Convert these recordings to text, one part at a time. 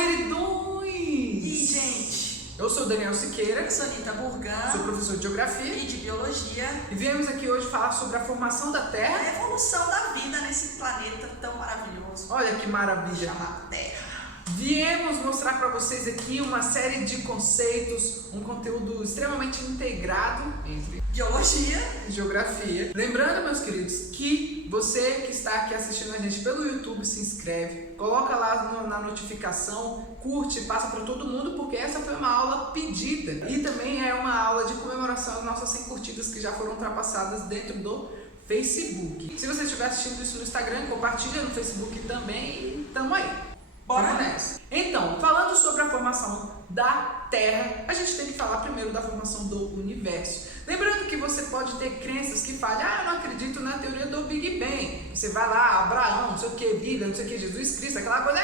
queridões! E, gente, eu sou Daniel Siqueira, eu sou Anitta Burgan, sou professor de Geografia e de Biologia, e viemos aqui hoje falar sobre a formação da a Terra. evolução da vida nesse planeta tão maravilhoso Olha que maravilha! chamado Terra. Viemos mostrar para vocês aqui uma série de conceitos, um conteúdo extremamente integrado entre Biologia e Geografia. Lembrando, meus queridos, que você que está aqui assistindo a gente pelo YouTube, se inscreve, coloca lá na notificação, curte, passa para todo mundo, porque essa foi uma aula pedida. E também é uma aula de comemoração às nossas 100 curtidas que já foram ultrapassadas dentro do Facebook. Se você estiver assistindo isso no Instagram, compartilha no Facebook também e tamo aí. Bora nessa. Então, falando sobre a formação da Terra, a gente tem que falar primeiro da formação do universo. Lembrando que você pode ter crenças que falam, eu não acredito na teoria do Big Bang. Você vai lá, Abraão, não sei o que, Bíblia, não sei o que, Jesus Cristo, aquela coisa,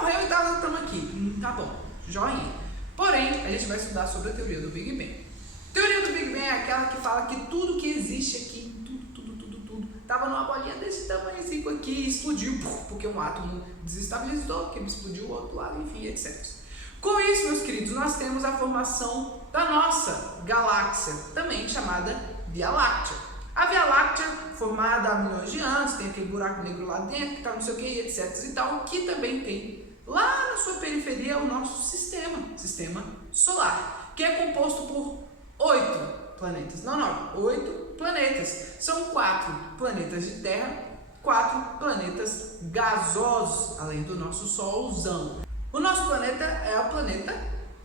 morreu e tal, estamos aqui. Tá bom, joinha. Porém, a gente vai estudar sobre a teoria do Big Bang. A teoria do Big Bang é aquela que fala que tudo que existe aqui, tava numa bolinha desse tamanhozinho aqui e explodiu, porque um átomo desestabilizou, que explodiu o outro lado, enfim, etc. Com isso, meus queridos, nós temos a formação da nossa galáxia, também chamada Via Láctea. A Via Láctea, formada há milhões de anos, tem aquele buraco negro lá dentro, que tá não sei o que, etc. e tal, que também tem lá na sua periferia o nosso sistema solar, que é composto por 8 planetas. Não, 8 planetas. São 4 planetas de terra, 4 planetas gasosos, além do nosso Solzão. O nosso planeta é o planeta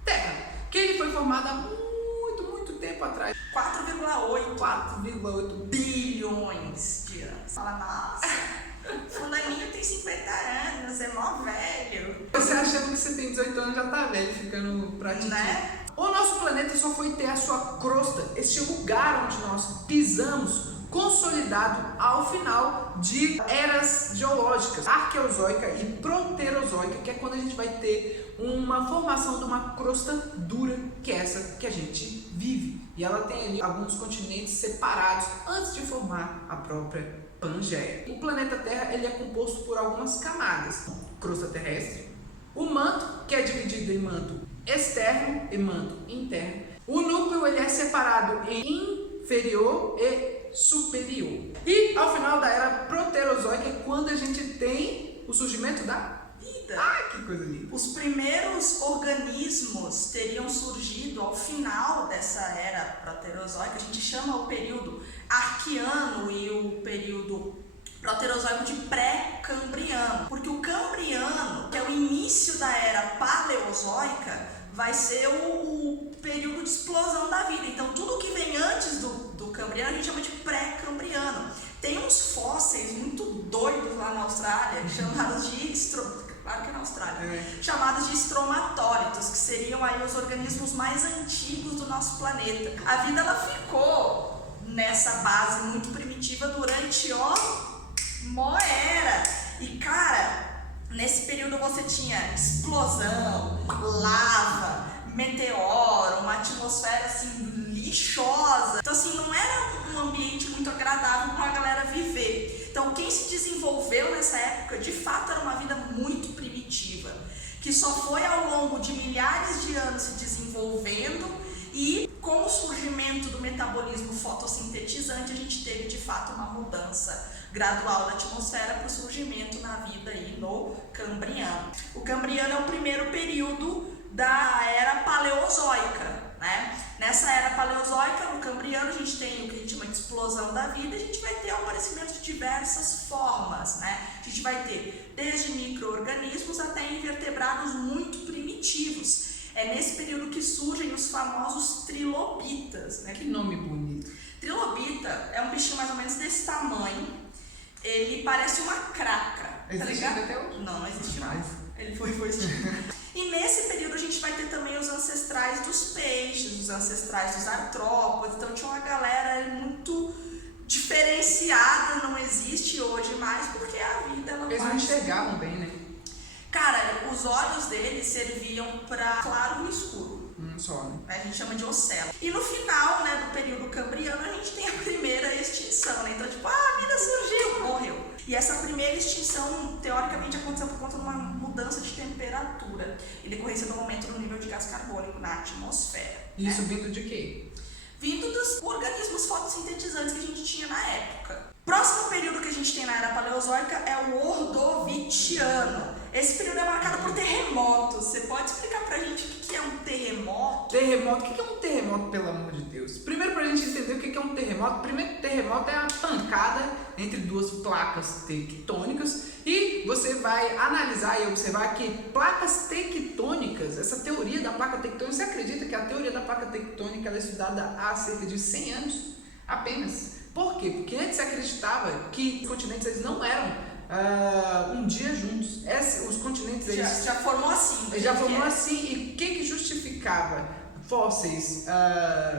Terra, que ele foi formado há muito tempo atrás. 4,8 bilhões de anos. Fala, nossa, fulaninho tem 50 anos, é mó velho. Você achando que você tem 18 anos já tá velho, ficando pra ti. Né? O nosso planeta só foi ter a sua crosta, este lugar onde nós pisamos, consolidado ao final de eras geológicas, arqueozoica e proterozoica, que é quando a gente vai ter uma formação de uma crosta dura, que é essa que a gente vive. E ela tem ali alguns continentes separados antes de formar a própria Pangeia. O planeta Terra ele é composto por algumas camadas: crosta terrestre, o manto, que é dividido em manto externo e manto interno. O núcleo ele é separado em inferior e superior. E ao final da era proterozoica é quando a gente tem o surgimento da vida. Ai, que coisa linda! Os primeiros organismos teriam surgido ao final dessa era proterozoica. A gente chama o período arqueano e o período proterozoico de pré-cambriano, porque o cambriano, que é o início da era paleozoica, vai ser o período de explosão da vida. Então tudo que vem antes do cambriano a gente chama de pré-cambriano. Tem uns fósseis muito doidos lá na Austrália, chamados de claro que é na Austrália, chamados de estromatólitos, que seriam aí os organismos mais antigos do nosso planeta. A vida ela ficou nessa base muito primitiva durante mó era. E cara, nesse período você tinha explosão, lava, meteoro, uma atmosfera assim lixosa. Então assim, não era um ambiente muito agradável para a galera viver. Então quem se desenvolveu nessa época, de fato, era uma vida muito primitiva, que só foi ao longo de milhares de anos se desenvolvendo, e com o surgimento do metabolismo fotossintetizante a gente teve de fato uma mudança gradual da atmosfera para o surgimento na vida aí no Cambriano. O Cambriano é o primeiro período da era paleozoica, né? Nessa era paleozoica, no Cambriano, a gente tem o que a gente chama de explosão da vida, e a gente vai ter o aparecimento de diversas formas, né? A gente vai ter desde micro-organismos até invertebrados muito primitivos. É nesse período que surgem os famosos trilobitas, né? Que nome bonito! Trilobita é um bichinho mais ou menos desse tamanho. Ele parece uma craca. Existe tá até hoje? Não existe mais. Ele foi extinto. E nesse período a gente vai ter também os ancestrais dos peixes, os ancestrais dos artrópodes. Então tinha uma galera muito diferenciada, não existe hoje mais, porque a vida ela eles não enxergavam bem, né? Cara, os olhos deles serviam para claro e escuro. Só, né? A gente chama de ocelo. E no final, né, do período cambriano, a gente tem a primeira extinção, né? Então, tipo, a vida surgiu, morreu. E essa primeira extinção, teoricamente, aconteceu por conta de uma mudança de temperatura. em decorrência do aumento do nível de gás carbônico na atmosfera. Isso vindo de quê? Vindo dos organismos fotossintetizantes que a gente tinha na época. Próximo período que a gente tem na Era Paleozoica é o Ordoviciano. Esse período é marcado por terremotos. Você pode explicar pra gente o que é um terremoto? Terremoto, o que é um terremoto, pelo amor de Deus? Primeiro, pra gente entender o que é um terremoto, primeiro, terremoto é a pancada entre duas placas tectônicas e você vai analisar e observar que placas tectônicas, essa teoria da placa tectônica, você acredita que a teoria da placa tectônica ela é estudada há cerca de 100 anos apenas? Por quê? Porque antes se acreditava que os continentes eles não eram um dia juntos. Os continentes eles já formou assim. Já formou assim. E o que justificava fósseis,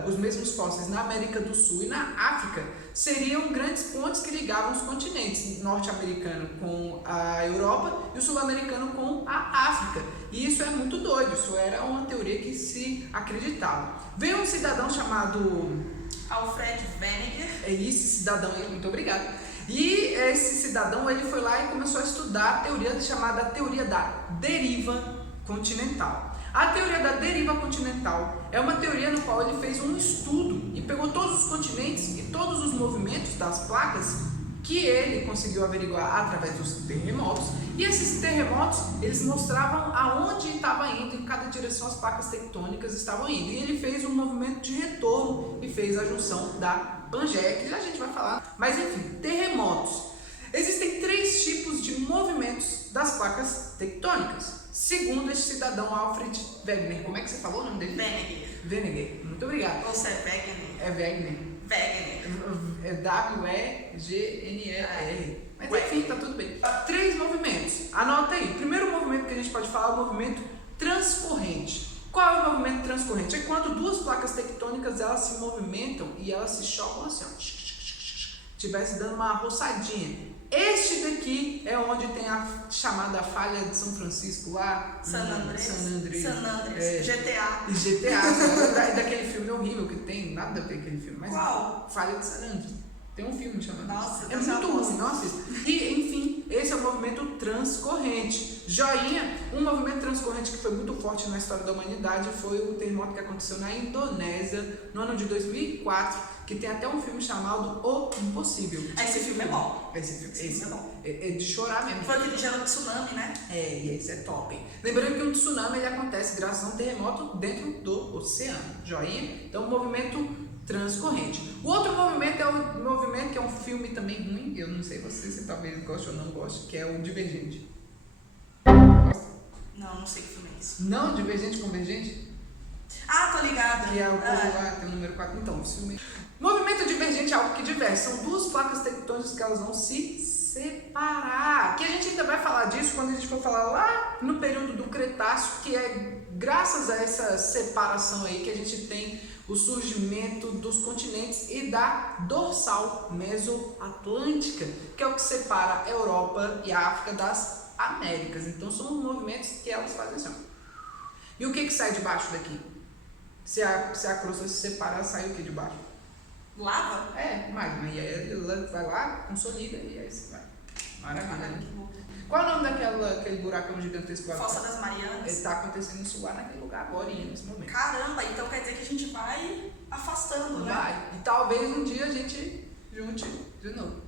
os mesmos fósseis na América do Sul e na África seriam grandes pontes que ligavam os continentes, norte-americano com a Europa e o sul-americano com a África. E isso é muito doido, isso era uma teoria que se acreditava. Veio um cidadão chamado Alfred Wegener. É esse cidadão aí, muito obrigado. E esse cidadão ele foi lá e começou a estudar a teoria chamada teoria da deriva continental. A teoria da deriva continental é uma teoria no qual ele fez um estudo e pegou todos os continentes e todos os movimentos das placas que ele conseguiu averiguar através dos terremotos, e esses terremotos eles mostravam aonde estava indo, em cada direção as placas tectônicas estavam indo, e ele fez um movimento de retorno e fez a junção da Pangeia, que já a gente vai falar, mas enfim, terremotos. Existem 3 tipos de movimentos das placas tectônicas, segundo este cidadão Alfred Wegener. Como é que você falou o nome dele? Wegener, muito obrigado. Ou você é Wegener? É Wegener. É W-E-G-N-E-R. Mas enfim, tá tudo bem. 3 movimentos. Anota aí. O primeiro movimento que a gente pode falar é o movimento transcorrente. Qual é o movimento transcorrente? É quando 2 placas tectônicas elas se movimentam e elas se chocam assim, ó. Estivesse dando uma roçadinha. Este daqui é onde tem a chamada falha de São Francisco lá. San Andrés. GTA. Daquele filme horrível que tem, nada a ver com aquele filme. Mas qual? Falha de San Andrés. Tem um filme chamado. Nossa, é muito ruim, nossa. E enfim, esse é o movimento transcorrente. Joinha, um movimento transcorrente que foi muito forte na história da humanidade foi o terremoto que aconteceu na Indonésia no ano de 2004, que tem até um filme chamado O Impossível. Esse filme é bom. Esse filme é bom. É de chorar mesmo. Foi aquele que gerou tsunami, né? E esse é top. Lembrando que um tsunami ele acontece graças a um terremoto dentro do oceano. Joinha? Então, o movimento transcorrente. O outro movimento é o movimento que é um filme também ruim, eu não sei se talvez goste ou não goste, que é o Divergente. Gosta? Não sei que filme é esse. Não, Divergente Convergente? Ah, tô ligada. Que é o lá, tem o número 4. Então, o filme. Movimento divergente é algo que diverge. São 2 placas tectônicas que elas vão se separar. Que a gente ainda vai falar disso quando a gente for falar lá no período do Cretáceo, que é graças a essa separação aí que a gente tem o surgimento dos continentes e da dorsal mesoatlântica, que é o que separa a Europa e a África das Américas. Então são movimentos que elas fazem assim. E o que sai de baixo daqui? Se a crosta se separar, sai o que de baixo? Lava? Magma. E aí ela vai lá, consolida e aí você vai. Maravilha. Qual é o nome daquele buracão gigantesco lá? Fossa das Marianas. Ele está acontecendo isso lá naquele lugar agora, nesse momento. Caramba, então quer dizer que a gente vai afastando, né? Vai. E talvez um dia a gente junte de novo.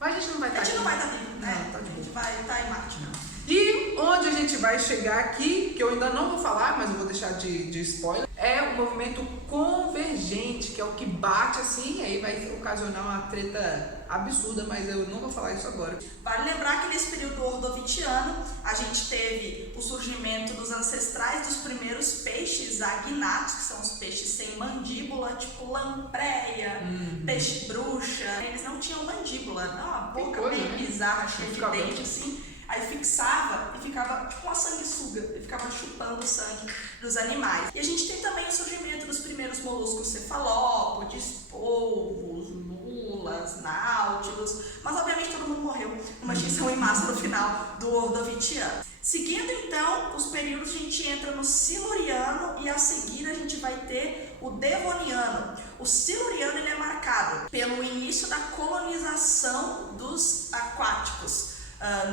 Mas a gente não vai estar A gente não vai estar vivo, né? Não, tá de boa. A gente vai estar em Marte, não. E onde a gente vai chegar aqui, que eu ainda não vou falar, mas eu vou deixar de spoiler, é o movimento convergente, que é o que bate assim, e aí vai ocasionar uma treta absurda, mas eu não vou falar isso agora. Vale lembrar que nesse período ordoviciano, a gente teve o surgimento dos ancestrais dos primeiros peixes agnatos, que são os peixes sem mandíbula, tipo lampreia, peixe bruxa. Eles não tinham mandíbula, não, uma boca meio bizarra, cheia de dente, assim. Aí fixava e ficava tipo uma sanguessuga, e ficava chupando o sangue dos animais. E a gente tem também o surgimento dos primeiros moluscos cefalópodes, polvos, lulas, náutilos, mas obviamente todo mundo morreu numa extinção em massa no final do Ordoviciano. Seguindo então os períodos, a gente entra no Siluriano e a seguir a gente vai ter o Devoniano. O Siluriano ele é marcado pelo início da colonização dos aquáticos.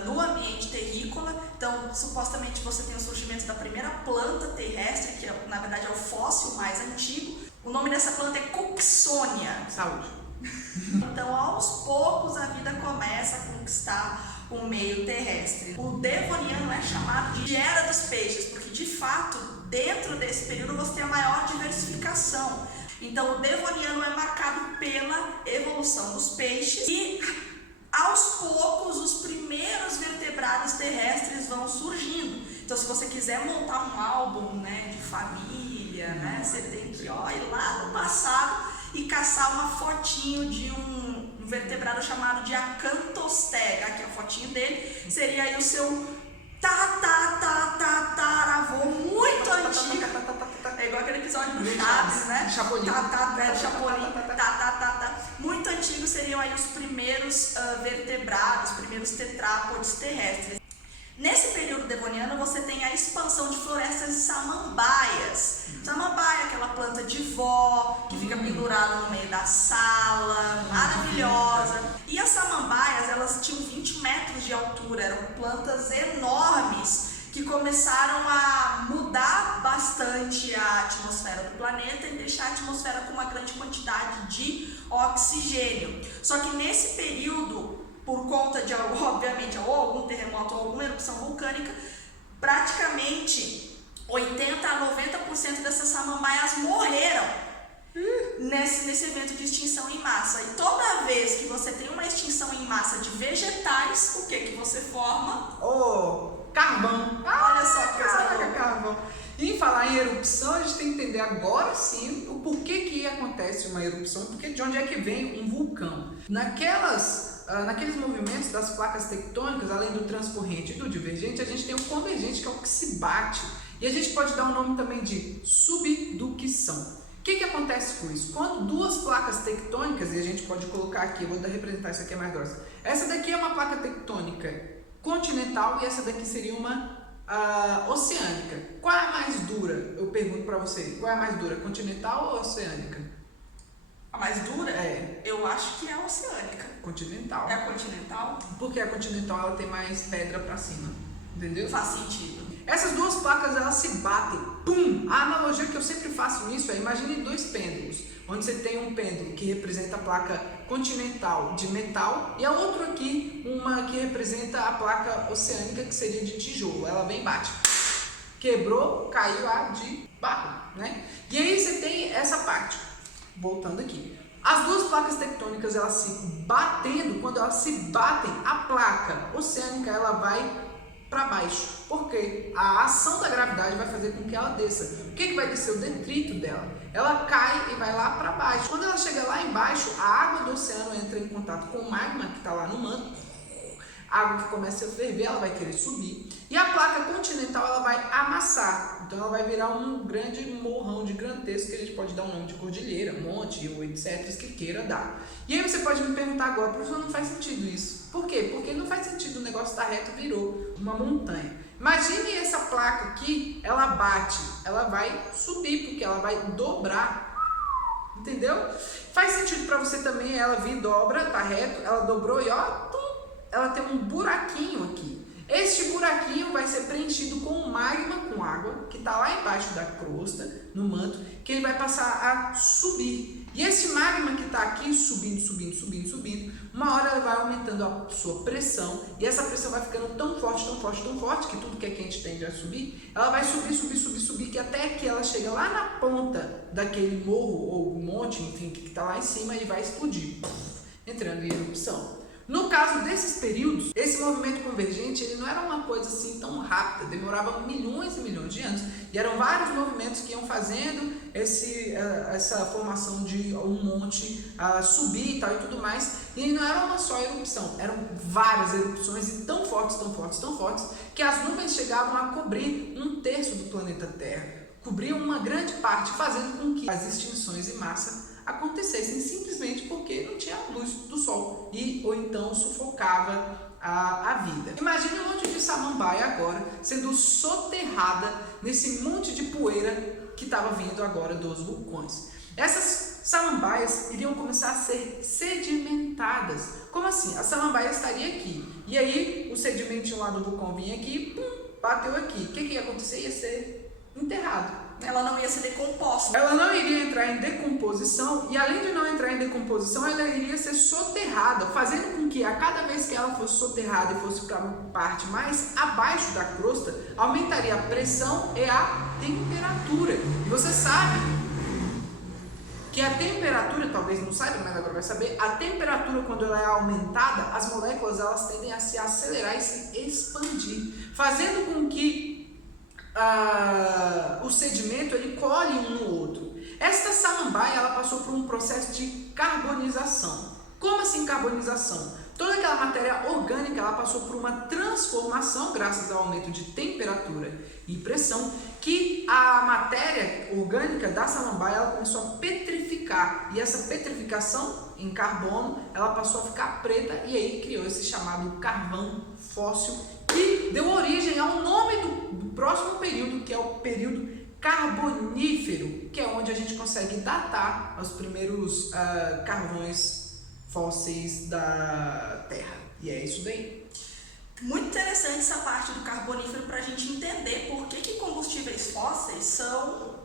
no ambiente terrícola. Então, supostamente você tem o surgimento da primeira planta terrestre, que na verdade é o fóssil mais antigo. O nome dessa planta é Cooksonia. Saúde. Então, aos poucos, a vida começa a conquistar o meio terrestre. O Devoniano é chamado de Era dos Peixes, porque de fato, dentro desse período você tem a maior diversificação. Então, o Devoniano é marcado pela evolução dos peixes e aos poucos os primeiros vertebrados terrestres vão surgindo. Então, se você quiser montar um álbum, né, de família, né, você tem que ir lá no passado e caçar uma fotinho de um vertebrado chamado de Acanthostega. Aqui a fotinho dele seria aí o seu tataravô muito antigo. É igual aquele episódio do Chaves, né? Chapolin. Chapolin. Muito antigo seriam aí os primeiros vertebrados, os primeiros tetrápodes terrestres. Nesse período devoniano você tem a expansão de florestas de samambaias. Samambaia, aquela planta de vó que fica pendurada no meio da sala, maravilhosa. E as samambaias, elas tinham 20 metros de altura, eram plantas enormes que começaram a mudar bastante a atmosfera do planeta e deixar a atmosfera com uma grande quantidade de oxigênio. Só que nesse período, por conta de, obviamente, ou algum terremoto ou alguma erupção vulcânica, praticamente 80 a 90% dessas samambaias morreram nesse evento de extinção em massa. E toda vez que você tem uma extinção em massa de vegetais, o que você forma? Carvão. Olha só que coisa Caraca, carvão. E em falar em erupção, a gente tem que entender agora sim o porquê que acontece uma erupção, porque de onde é que vem um vulcão. Naqueles movimentos das placas tectônicas, além do transcorrente e do divergente, a gente tem o convergente, que é o que se bate. E a gente pode dar o nome também de subducção. O que acontece com isso? Quando duas placas tectônicas, e a gente pode colocar aqui, eu vou representar isso aqui é mais grossa. Essa daqui é uma placa tectônica continental e essa daqui seria uma oceânica. Qual é a mais dura? Eu pergunto para você, qual é a mais dura, continental ou oceânica? A mais dura? É. Eu acho que é a oceânica. Continental. É a continental? Porque a continental ela tem mais pedra para cima, entendeu? Faz sentido. Essas duas placas elas se batem, pum! A analogia que eu sempre faço nisso é, imagine dois pêndulos, onde você tem um pêndulo que representa a placa continental de metal e a outra aqui, uma que representa a placa oceânica, que seria de tijolo. Ela vem e bate, quebrou, caiu a de barro, né? E aí você tem essa parte, voltando aqui. As duas placas tectônicas elas se batendo, quando elas se batem, a placa oceânica ela vai para baixo, porque a ação da gravidade vai fazer com que ela desça. O que vai descer? O detrito dela. Ela cai e vai lá para baixo. Quando ela chega lá embaixo, a água do oceano entra em contato com o magma que está lá no manto. A água que começa a ferver, ela vai querer subir. E a placa continental ela vai amassar. Então ela vai virar um grande morrão gigantesco que a gente pode dar um nome de cordilheira, monte, ou etc. que queira dar. E aí você pode me perguntar agora, professor, não faz sentido isso. Por quê? Porque não faz sentido, o negócio está reto, virou uma montanha. Imagine essa placa aqui, ela bate, ela vai subir, porque ela vai dobrar. Entendeu? Faz sentido para você também, ela vir, dobra, tá reto, ela dobrou e ó, ela tem um buraquinho aqui. Este buraquinho vai ser preenchido com magma, com água, que está lá embaixo da crosta, no manto, que ele vai passar a subir. E esse magma que está aqui subindo, uma hora ele vai aumentando a sua pressão, e essa pressão vai ficando tão forte, que tudo que é quente tende a subir, ela vai subir, que até que ela chega lá na ponta daquele morro ou monte, enfim, que está lá em cima e vai explodir, entrando em erupção. No caso desses períodos, esse movimento convergente ele não era uma coisa assim tão rápida, demorava milhões e milhões de anos, e eram vários movimentos que iam fazendo essa formação de um monte subir e tal e tudo mais, e não era uma só erupção, eram várias erupções e tão fortes, que as nuvens chegavam a cobrir 1/3 do planeta Terra, cobriam uma grande parte, fazendo com que as extinções em massa acontecessem simplesmente porque não tinha luz do sol ou então sufocava a vida. Imagine um monte de samambaia agora sendo soterrada nesse monte de poeira que estava vindo agora dos vulcões. Essas samambaias iriam começar a ser sedimentadas. Como assim? A samambaia estaria aqui, e aí o sedimentinho lá do vulcão vinha aqui, pum, bateu aqui. O que ia acontecer? Ia ser enterrado. Ela não ia ser decomposta. Ela não iria entrar em decomposição, e além de não entrar em decomposição, ela iria ser soterrada, fazendo com que a cada vez que ela fosse soterrada e fosse para uma parte mais abaixo da crosta, aumentaria a pressão e a temperatura. E você sabe que a temperatura, talvez não saiba, mas agora vai saber, a temperatura, quando ela é aumentada, as moléculas elas tendem a se acelerar e se expandir, fazendo com que o sedimento ele colhe um no outro. Esta samambaia ela passou por um processo de carbonização. Como assim carbonização? Toda aquela matéria orgânica ela passou por uma transformação graças ao aumento de temperatura e pressão, que a matéria orgânica da samambaia ela começou a petrificar, e essa petrificação em carbono ela passou a ficar preta, e aí criou esse chamado carvão fóssil, que deu origem ao nome do próximo período, que é o período carbonífero, que é onde a gente consegue datar os primeiros carvões fósseis da Terra. E é isso daí. Muito interessante essa parte do carbonífero para a gente entender por que combustíveis fósseis são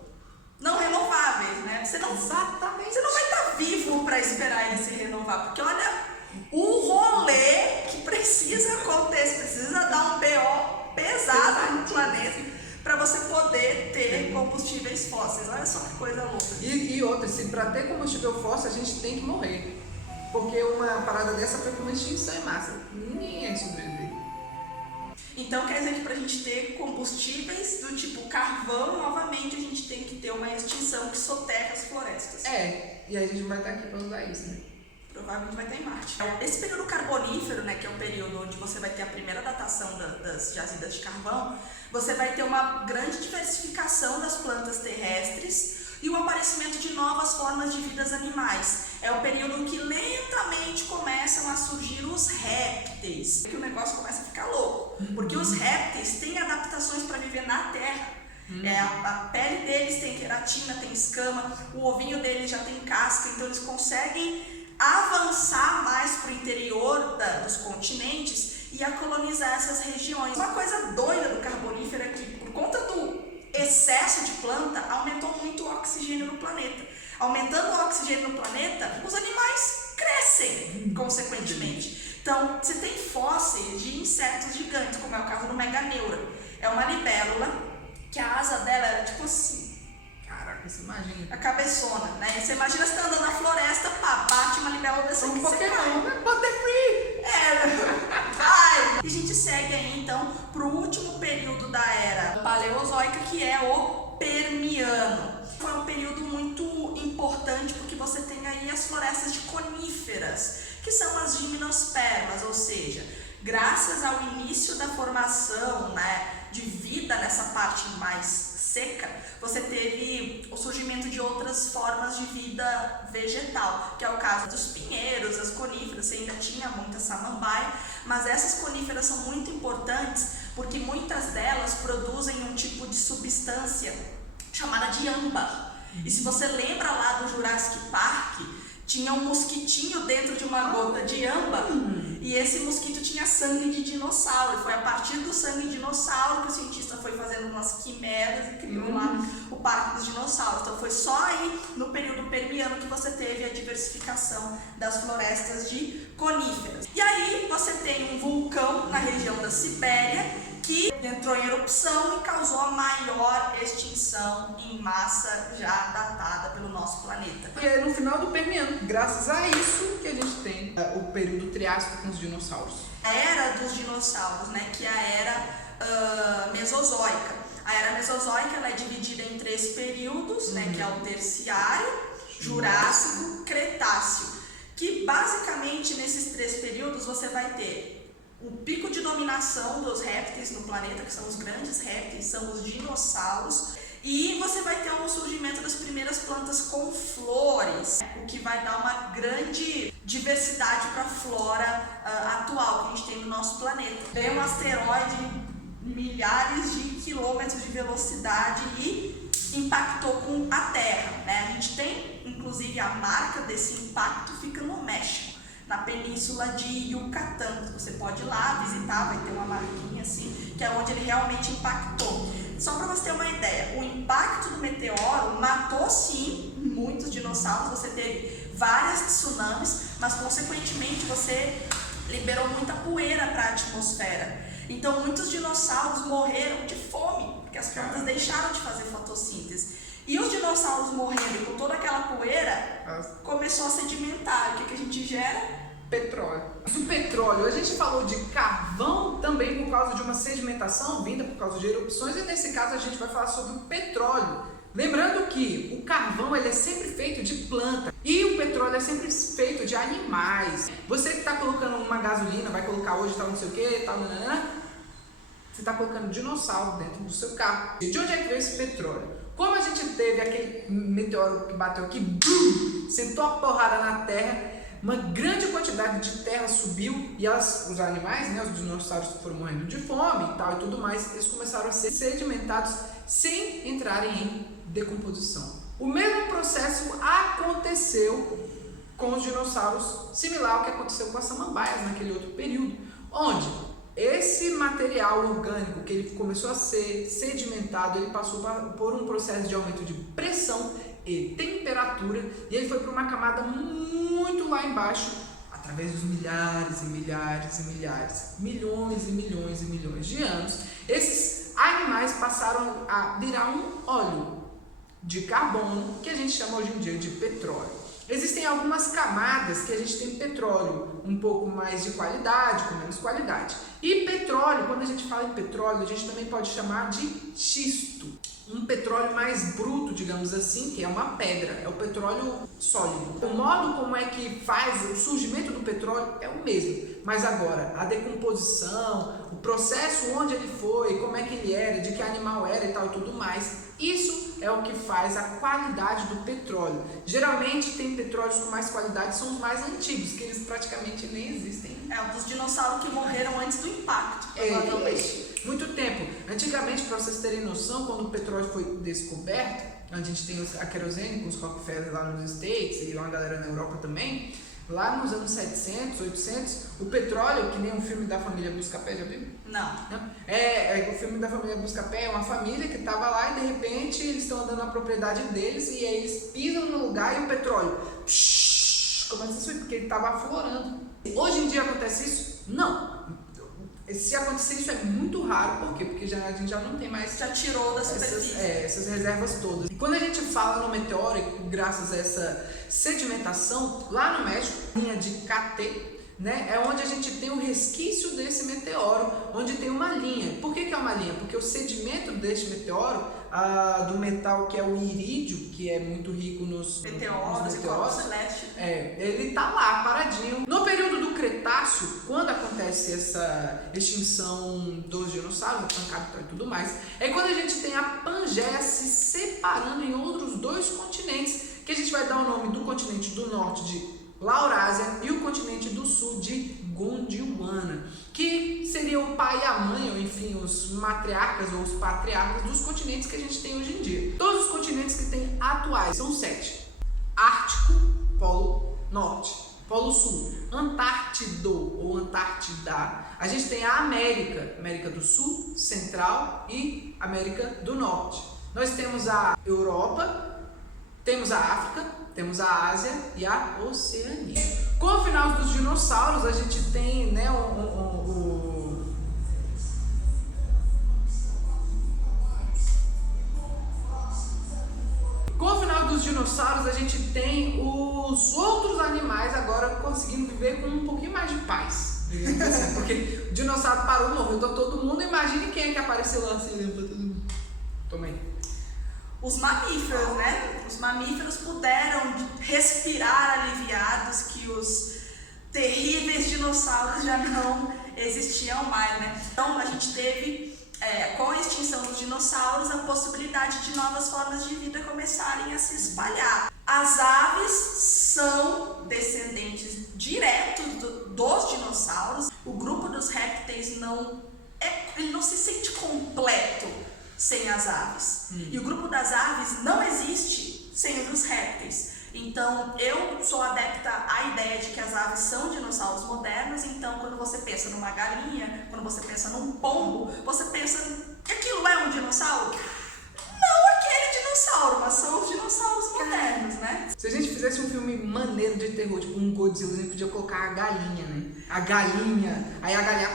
não renováveis, né? Você não vai estar vivo para esperar ele se renovar, porque olha o rolê que precisa acontecer, precisa dar um BO pesado no planeta para você poder ter combustíveis fósseis. Olha só que coisa louca. E outra, se para ter combustível fóssil a gente tem que morrer, porque uma parada dessa foi com uma extinção em massa, ninguém ia sobreviver. Então quer dizer que para a gente ter combustíveis do tipo carvão, novamente a gente tem que ter uma extinção que soterra as florestas. E a gente vai estar aqui para usar isso, né? Provavelmente vai ter em Marte. Esse período carbonífero, né, que é o período onde você vai ter a primeira datação das jazidas de carvão, você vai ter uma grande diversificação das plantas terrestres e o aparecimento de novas formas de vidas animais. É o período que lentamente começam a surgir os répteis, que o negócio começa a ficar louco, porque os répteis têm adaptações para viver na terra. A pele deles tem queratina, tem escama, o ovinho deles já tem casca, então eles conseguem avançar mais para o interior dos continentes e a colonizar essas regiões. Uma coisa doida do carbonífero é que, por conta do excesso de planta, aumentou muito o oxigênio no planeta. Aumentando o oxigênio no planeta, os animais crescem, consequentemente. Então, você tem fósseis de insetos gigantes, como é o caso do Meganeura. É uma libélula, que a asa dela era tipo assim. Caraca, você imagina. A cabeçona, né? Você imagina você tá andando na floresta, pá, bate uma libélula dessa aqui, você cai. Butterfree! Ai! E a gente segue aí, então, pro último período da era paleozoica, que é o Permiano. Foi um período muito importante, porque você tem aí as florestas de coníferas, que são as gimnospermas, ou seja, graças ao início da formação, né, de vida nessa parte mais seca, você teve o surgimento de outras formas de vida vegetal, que é o caso dos pinheiros, as coníferas. Você ainda tinha muita samambaia, mas essas coníferas são muito importantes porque muitas delas produzem um tipo de substância chamada de âmbar. E se você lembra lá do Jurassic Park, tinha um mosquitinho dentro de uma gota de âmbar, e esse mosquito tinha sangue de dinossauro. E foi a partir do sangue de dinossauro que o cientista foi fazendo umas quimeras e criou lá o Parque dos Dinossauros. Então foi só aí no período Permiano que você teve a diversificação das florestas de coníferas. E aí você tem um vulcão na região da Sibéria que entrou em erupção e causou a maior extinção em massa já datada pelo nosso planeta. E é no final do Permiano, graças a isso que a gente tem o período Triássico com os dinossauros. A era dos dinossauros, né, que é a era mesozoica. A era mesozoica ela é dividida em 3 períodos, né, que é o Terciário, Jurássico, Cretáceo. Que basicamente nesses 3 períodos você vai ter o pico de dominação dos répteis no planeta, que são os grandes répteis, são os dinossauros, e você vai ter um surgimento das primeiras plantas com flores, o que vai dar uma grande diversidade para a flora atual que a gente tem no nosso planeta. Tem um asteroide milhares de quilômetros de velocidade e impactou com a Terra, né? A gente tem, inclusive, a marca desse impacto fica no México, na península de Yucatán. Você pode ir lá visitar, vai ter uma marquinha assim, que é onde ele realmente impactou. Só para você ter uma ideia, o impacto do meteoro matou sim muitos dinossauros, você teve várias tsunamis, mas consequentemente você liberou muita poeira para a atmosfera. Então muitos dinossauros morreram de fome, porque as plantas deixaram de fazer fotossíntese. E os dinossauros morrendo com toda aquela poeira, começou a sedimentar. O que a gente gera? Petróleo. Mas o petróleo, a gente falou de carvão também por causa de uma sedimentação vinda por causa de erupções, e nesse caso a gente vai falar sobre o petróleo. Lembrando que o carvão ele é sempre feito de planta e o petróleo é sempre feito de animais. Você que está colocando uma gasolina, vai colocar hoje tal não sei o que, tal, você está colocando dinossauro dentro do seu carro. E de onde é que veio esse petróleo? Como a gente teve aquele meteoro que bateu aqui, sentou a porrada na Terra, uma grande quantidade de terra subiu e os animais, né, os dinossauros que foram morrendo de fome e tal e tudo mais, eles começaram a ser sedimentados sem entrarem em decomposição. O mesmo processo aconteceu com os dinossauros, similar ao que aconteceu com as samambaias naquele outro período, onde esse material orgânico que ele começou a ser sedimentado, ele passou por um processo de aumento de pressão e temperatura, e ele foi para uma camada muito lá embaixo, através dos milhares e milhares e milhares, milhões e milhões e milhões de anos. Esses animais passaram a virar um óleo de carbono, que a gente chama hoje em dia de petróleo. Existem algumas camadas que a gente tem petróleo um pouco mais de qualidade, com menos qualidade. E petróleo, quando a gente fala em petróleo, a gente também pode chamar de xisto. Um petróleo mais bruto, digamos assim, que é uma pedra, é o petróleo sólido. O modo como é que faz o surgimento do petróleo é o mesmo, mas agora a decomposição, o processo onde ele foi, como é que ele era, de que animal era e tal e tudo mais, isso é o que faz a qualidade do petróleo. Geralmente tem petróleos com mais qualidade, são os mais antigos, que eles praticamente nem existem. É, os dinossauros que morreram antes do impacto, provavelmente. Muito tempo. Antigamente, para vocês terem noção, quando o petróleo foi descoberto, a gente tem a querosene com os Rockefeller lá nos States e lá uma galera na Europa também, lá nos anos 700, 800, o petróleo, que nem um filme da família Buscapé, já viu? Não. O filme da família Buscapé é uma família que estava lá e de repente eles estão andando na propriedade deles e aí eles pisam no lugar e o petróleo começa a subir, porque ele estava aflorando. Hoje em dia acontece isso? Não. Se acontecer isso é muito raro, por quê? Porque a gente já não tem mais... Já tirou da superfície. Essas reservas todas. E quando a gente fala no meteoro, graças a essa sedimentação, lá no México, linha de KT, né, é onde a gente tem o resquício desse meteoro, onde tem uma linha. Por que é uma linha? Porque o sedimento deste meteoro, do metal que é o irídio, que é muito rico nos meteoros e corpos celestes. Ele tá lá, paradinho. No período do Cretáceo, quando acontece essa extinção dos dinossauros, pancada e tudo mais, é quando a gente tem a Pangeia se separando em outros dois continentes, que a gente vai dar o nome do continente do norte de Laurásia e o continente do sul de Gondwana, que seria o pai e a mãe, ou enfim, os matriarcas ou os patriarcas dos continentes que a gente tem hoje em dia. Todos os continentes que tem atuais são 7. Ártico, Polo Norte, Polo Sul, Antártido ou Antártida. A gente tem a América do Sul, Central e América do Norte. Nós temos a Europa, temos a África, temos a Ásia e a Oceania. Com o final dos dinossauros, a gente tem, né, Com o final dos dinossauros, a gente tem os outros animais agora conseguindo viver com um pouquinho mais de paz. Assim, porque o dinossauro parou, morreu todo mundo. Imagine quem é que apareceu lá assim, lembra todo mundo. Tomei. Os mamíferos, né? Os mamíferos puderam respirar aliviados que os terríveis dinossauros já não existiam mais, né? Então a gente teve, com a extinção dos dinossauros, a possibilidade de novas formas de vida começarem a se espalhar. As aves são descendentes diretos dos dinossauros. O grupo dos répteis ele não se sente completo sem as aves. E o grupo das aves não existe sem o dos répteis. Então, eu sou adepta à ideia de que as aves são dinossauros modernos. Então, quando você pensa numa galinha, quando você pensa num pombo, você pensa que aquilo é um dinossauro? Não aquele dinossauro, mas são os dinossauros modernos, né? Se a gente fizesse um filme maneiro de terror, tipo um Godzilla, a gente podia colocar a galinha, né? A galinha, aí a galinha,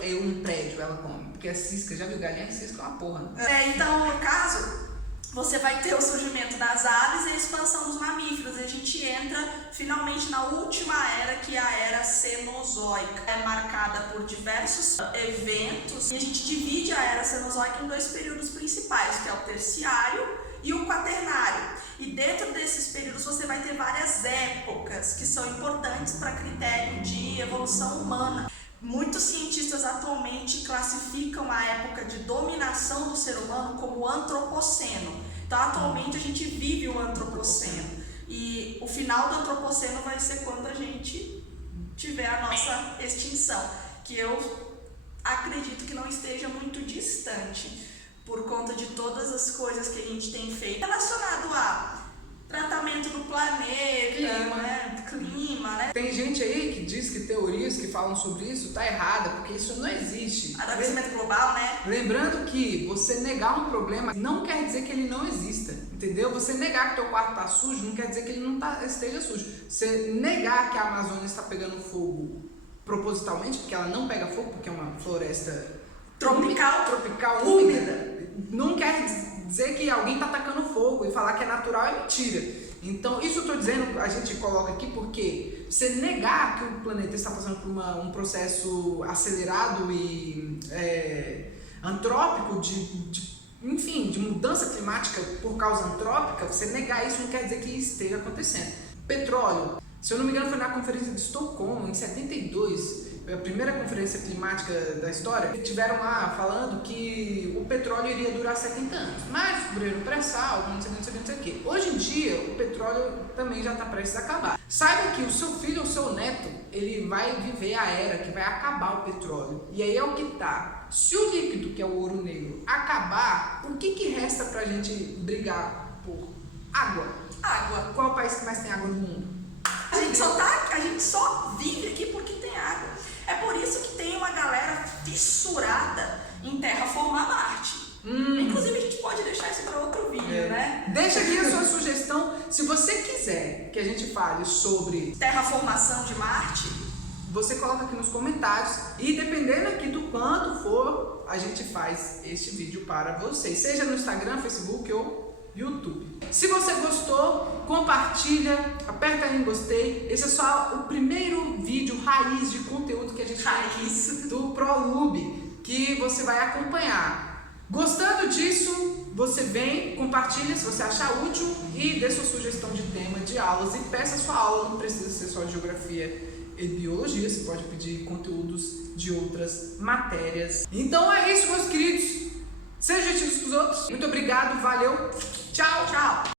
aí um prédio ela come. Porque a cisca, já viu galinha? A cisca é uma porra. Então, no caso, você vai ter o surgimento das aves e a expansão dos mamíferos. E a gente entra finalmente na última era, que é a era Cenozoica. É marcada por diversos eventos e a gente divide a era Cenozoica em dois períodos principais, que é o terciário e o quaternário. E dentro desses períodos você vai ter várias épocas que são importantes para critério de evolução humana. Muitos cientistas atualmente classificam a época de dominação do ser humano como antropoceno. Então, atualmente a gente vive o antropoceno. E o final do antropoceno vai ser quando a gente tiver a nossa extinção, que eu acredito que não esteja muito distante, por conta de todas as coisas que a gente tem feito relacionado a tratamento do planeta, clima, né? Tem gente aí que diz que teorias que falam sobre isso tá errada, porque isso não existe. Aquecimento global, né? Lembrando que você negar um problema não quer dizer que ele não exista, entendeu? Você negar que teu quarto tá sujo não quer dizer que ele não esteja sujo. Você negar que a Amazônia está pegando fogo propositalmente, porque ela não pega fogo, porque é uma floresta tropical úmida, não quer dizer que alguém está atacando fogo, e falar que é natural é mentira. Então, isso eu estou dizendo, a gente coloca aqui porque você negar que o planeta está passando por um processo acelerado e antrópico de mudança climática por causa antrópica, você negar isso não quer dizer que esteja acontecendo. Petróleo, se eu não me engano foi na Conferência de Estocolmo, em 72, a primeira conferência climática da história, tiveram lá falando que o petróleo iria durar 70 anos, mas descobriram pré-sal, não sei o que. Hoje em dia, o petróleo também já está prestes a acabar. Saiba que o seu filho ou seu neto, ele vai viver a era que vai acabar o petróleo. E aí é o que tá. Se o líquido, que é o ouro negro, acabar, o que resta pra gente brigar por? Água. Água. Qual é o país que mais tem água no mundo? A gente só vive aqui porque tem água. É por isso que tem uma galera fissurada em terraformar Marte. Inclusive a gente pode deixar isso para outro vídeo, né? Deixa aqui a sua sugestão. Se você quiser que a gente fale sobre terraformação de Marte, você coloca aqui nos comentários e dependendo aqui do quanto for, a gente faz este vídeo para vocês, seja no Instagram, Facebook ou YouTube. Se você gostou, compartilha, aperta aí em gostei. Esse é só o primeiro vídeo raiz de conteúdo que a gente faz do ProLube, que você vai acompanhar. Gostando disso, você vem, compartilha se você achar útil e dê sua sugestão de tema de aulas e peça sua aula, não precisa ser só de geografia e biologia, você pode pedir conteúdos de outras matérias. Então é isso, meus queridos. Sejam gentis com os outros. Muito obrigado, valeu!